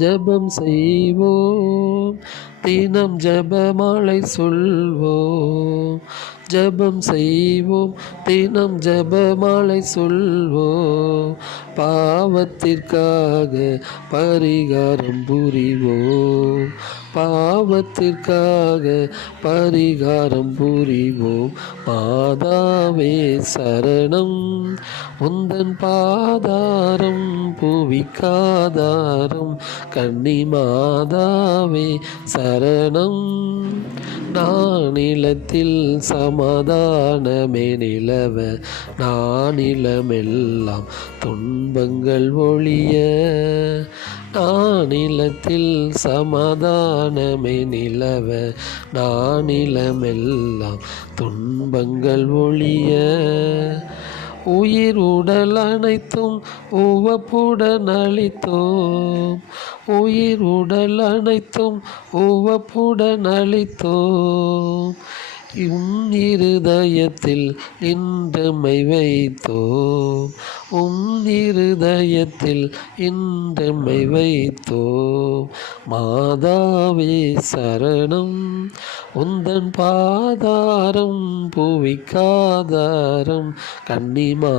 ஜெபம் செய்வோம், தினம் ஜெபமாலை சொல்வோம். ஜெபம் செய்வோம், தினம் ஜெபமாலை சொல்வோம். பாவத்திற்காக பரிகாரம் புரிவோம், பாவத்திற்காக பரிகாரம் புரிவோம். மாதாவே சரணம், உந்தன் பாதாரம் புவிக்காதாரம். கன்னி மாதாவே சரணம். நானிலத்தில் சமாதானமே நிலவ, நானிலமெல்லாம் துன்பங்கள் ஒழிய. நானிலத்தில் சமாதானமே நிலவ, நானிலமெல்லாம் துன்பங்கள் ஒழிய. உயிர் உடல் அனைத்தும் உவப்புடன் அளித்தோம், உயிர் உடல் அனைத்தும் உவப்புடன் அளித்தோம். உம் இருதயத்தில் இன்றமை வைத்தோம், உம் இருதயத்தில் இன்றமை வைத்தோம். மாதாவே சரணம், உந்தன் பாதாரம் புவிக்காதாரம். கன்னிமா